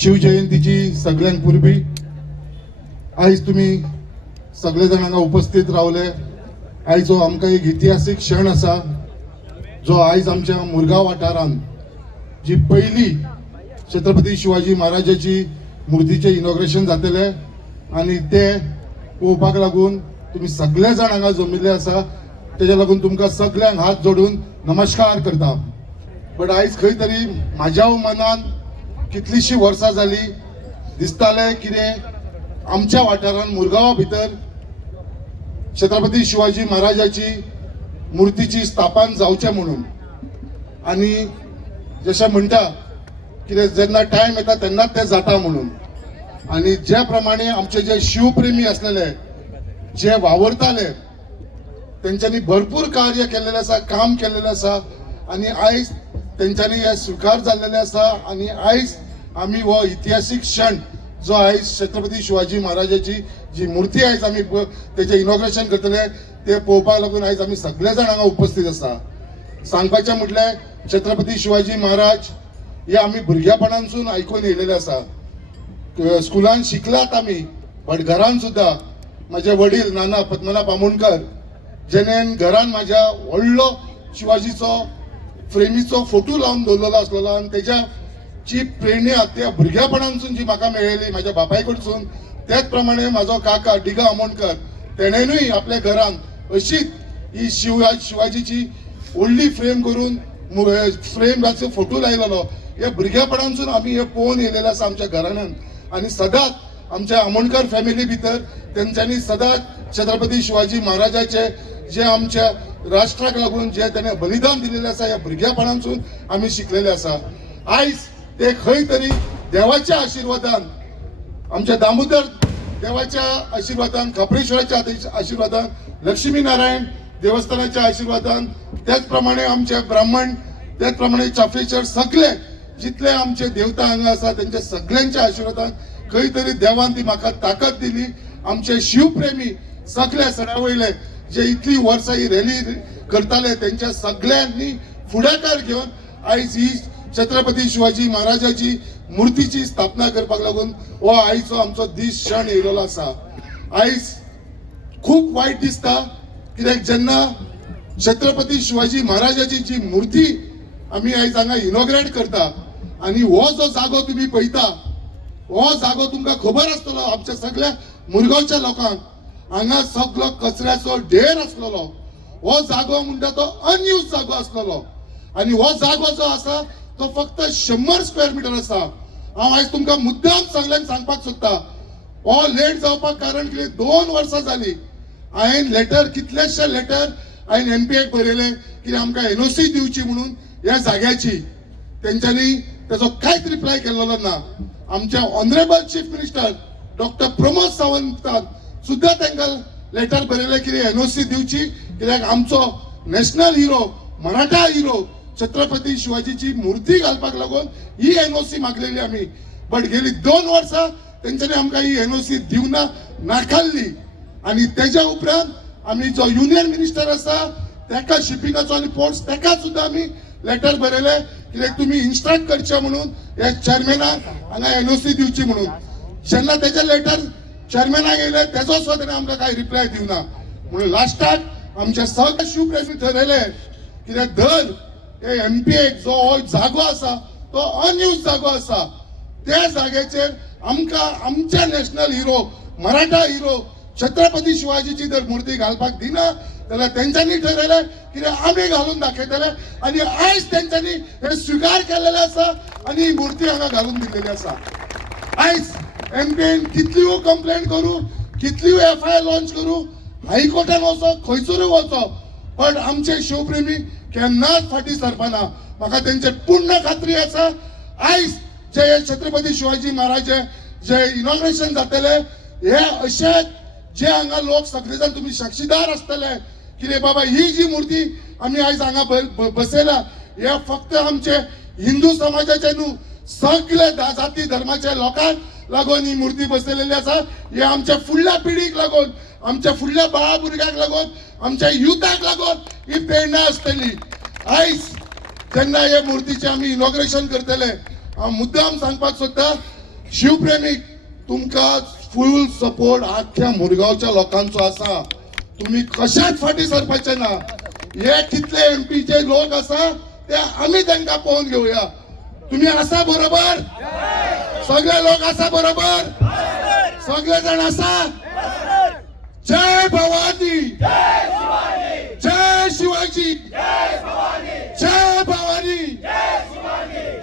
शिवजयंतीची सगळ्यांक पूर्वी आयज तुम्ही सगळे जाण हांगा उपस्थित रावले। आयज हो आमकां एक इतिहासीक क्षण आसा जो आयज आमच्या मुरगांव वाठारांत जी पहिली छत्रपती शिवाजी महाराजाची मुर्तीचे इनॉग्रेशन जातले आणि ते पळोवपाक लागून तुम्ही सगळे जाण हांगा जमिल्ले आसा। तेज्या लागून तुमकां सगळ्यांक हात जोडून नमस्कार करता। बट आयज खंय तरी म्हाज्या मनान कितलीशी वर्सां जाली दिसताले कितें आमच्या वाठारांत मुरगांवा भितर छत्रपती शिवाजी महाराजाची मुर्तीची स्थापन जावचें म्हणून। आणि जशें म्हणटा कितें जेन्ना टायम येता तेन्नाच तें जाता म्हणून। आणि ज्या प्रमाणे आमचे जे शिवप्रेमी असलेले जे वावरताले तेंच्यांनी भरपूर कार्य केलेलें आसा, काम केलेलें आसा आणि आयज तेंच्यांनी हे स्वीकार जाल्लेले आसा। आणि आयज आमी हो इतिहासीक क्षण जो आयज छत्रपती शिवाजी महाराजाची जी मुर्ती आयज आमी तेचें इनॉग्रेशन करतले ते पळोवपाक लागून आयज आमी सगळे जाण हांगा उपस्थित आसा। सांगपाचें म्हटल्यार छत्रपती शिवाजी महाराज हे आमी भुरगेपणांसून आयकून येयलेले आसा। स्कुलान शिकलात आमी, बट घरान सुद्धा माझे वडील नाना पद्मनाभ आमोणकर जेणेन घरान म्हाज्या व्हडलो शिवाजीचो फ्रेमीचो फोटो लावन दवरलेलो आसलेलो आणि तेज्याची प्रेरणा त्या भुरगेपणांसून जी म्हाका मेळ्ळेली म्हाज्या बापाय कडसून, त्याच प्रमाणे म्हाजो काका डिगा आमोणकर तेणेनूय आपल्या घरान अशीच ही शिवाजीची व्हडली फ्रेम करून फ्रेमाचो फोटो लायलेलो। हे भुरगेपणांसून आमी हे पळोवन येयलेले आसा आमच्या घरान। आणि सदांच आमच्या आमोणकर फॅमिली भितर तेंच्यांनी सदांच छत्रपती शिवाजी महाराजाचे जे आमच्या राष्ट्राक लागून जे त्याने बलिदान दिलेले आसा या भुरगेपणांसून आमी शिकलेले आसा। आयज ते खंय तरी देवाच्या आशिर्वादान, आमच्या दामोदर देवाच्या आशिर्वादान, कपरेश्वराच्या आशिर्वादान, लक्ष्मी नारायण देवस्थानाच्या आशिर्वादान, त्याचप्रमाणे आमचे ब्राह्मण, त्याचप्रमाणे चाफेश्वर सगळे जितले आमचे देवता हांगा आसा त्यांच्या सगळ्यांच्या आशिर्वादान खंय तरी देवान ती म्हाका ताकद दिली। आमचे शिवप्रेमी सगळे सणावयले जे इतली वर्सां ही रॅली करताले त्यांच्या सगळ्यांनी फुडाकार घेवन आयज ही छत्रपती शिवाजी महाराजाची मुर्तीची स्थापना करपाक लागून हो आयचो आमचो दीस क्षण येयलेलो आसा। आयज खूप वायट दिसता कित्याक जेन्ना छत्रपती शिवाजी महाराजाची जी मुर्ती आमी आयज हांगा इनॉग्रेट करता आणि हो जो जागो तुम्ही पळयता, हो जागो तुमकां खबर आसतलो आमच्या सगळ्या मुरगांवच्या लोकांक, हांगा सगळो कचऱ्याचो ढेर आसलेलो। हो जागो म्हणटा तो अनयूज जागो आसलेलो आणि हो जागो जो आसा तो फक्त 100 स्क्वेअर मिटर आसा। हांव आयज तुमकां मुद्दाम सगळ्यांक सांगपाक सोदता, हो लेट जावपाक कारण कितें 2 वर्सां जाली हांवें लेटर कितलेशे लेटर हांवें एमपीएक बरयले की आमकां एनओसी दिवची म्हणून ह्या जाग्याची। तेंच्यांनी त्याचो कांयच रिप्लाय केलेलो ना। आमच्या honourable chief minister doctor Pramod सावंतान सुद्धा तांकां लेटर बरयले की एनओसी दिवची कित्याक आमचो national hero, Maratha hero Chhatrapati शिवाजीची मुर्ती घालपाक लागून ही एनओसी मागलेली आमी। बट गेली 2 वर्सां तेंच्यांनी आमकां ही एनओसी दिवना नाकारली। आणि तेज्या उपरांत आमी जो युनियन मिनिस्टर आसा तेका शिपिंगाचो आणि पोर्ट्स तेका सुद्धा आमी लेटर बरयले कित्याक तुम्ही इन्स्ट्रक्ट करचे म्हणून या चेअरमॅनाक हांगा एनओसी दिवची म्हणून। जेन्ना तेजे लेटर चेअरमॅनाक येयले तेजो सुद्धा ताणें आमकां कांय रिप्लाय दिवना म्हणून लास्टाक आमचे सगळे शिवप्रेमी ठरयले कित्याक धर हे एमपीएक जो हो जागो आसा तो अनयूज जागो आसा, त्या जाग्याचेर आमकां आमच्या national hero, Maratha hero Chhatrapati शिवाजीची जर मुर्ती घालपाक दिना जाल्यार तेंच्यांनी ठरयलें कित्याक आमी घालून दाखयतले। आणि आयज तेंच्यांनी हे स्वीकार केलेले आसा आणि ही मुर्ती हांगा घालून दिलेली आसा। आयज एमपीएन कितलीय कंप्लेंट करू, कितलीय एफआयआर लॉन्च करू, हायकोर्टान वचो, खंयसरूय वचो, पण आमचे शिवप्रेमी केन्नाच फाटी सरपाना। म्हाका तेंचेर पूर्ण खात्री आसा आयज जे छत्रपती शिवाजी महाराज जे इनॉग्रेशन जातले हे अशे जे हांगा लोक सगळे जाण तुम्ही साक्षीदार आसतले की बाबा ही जी मुर्ती आम्ही आयज हांगा बसयला हे फक्त आमचे हिंदू समाजाचे न्हू, सगळे जाती धर्माच्या लोकांक लागून ही मुर्ती बसयलेली आसा। हे आमच्या फुडल्या पिढीक लागून, आमच्या फुडल्या बाळा भुरग्यांक लागून, आमच्या युथाक लागून ही प्रेरणा आसतली। आयज जेन्ना हे मुर्तीचे आमी इनॉग्रेशन करतले, हांव मुद्दाम सांगपाक सोदता शिवप्रेमीक तुमका फुल सपोर्ट आख्या मुरगांवच्या लोकांचो आसा. तुम्ही कशाच फाटी सरपाचे ना. हे कितले एमपीचे लोक आसा ते आम्ही त्यांना पळोवन घेऊया. तुम्ही आसा बरोबर, सगळे लोक आसा बरोबर, सगळे जण आसा. जय भवानी.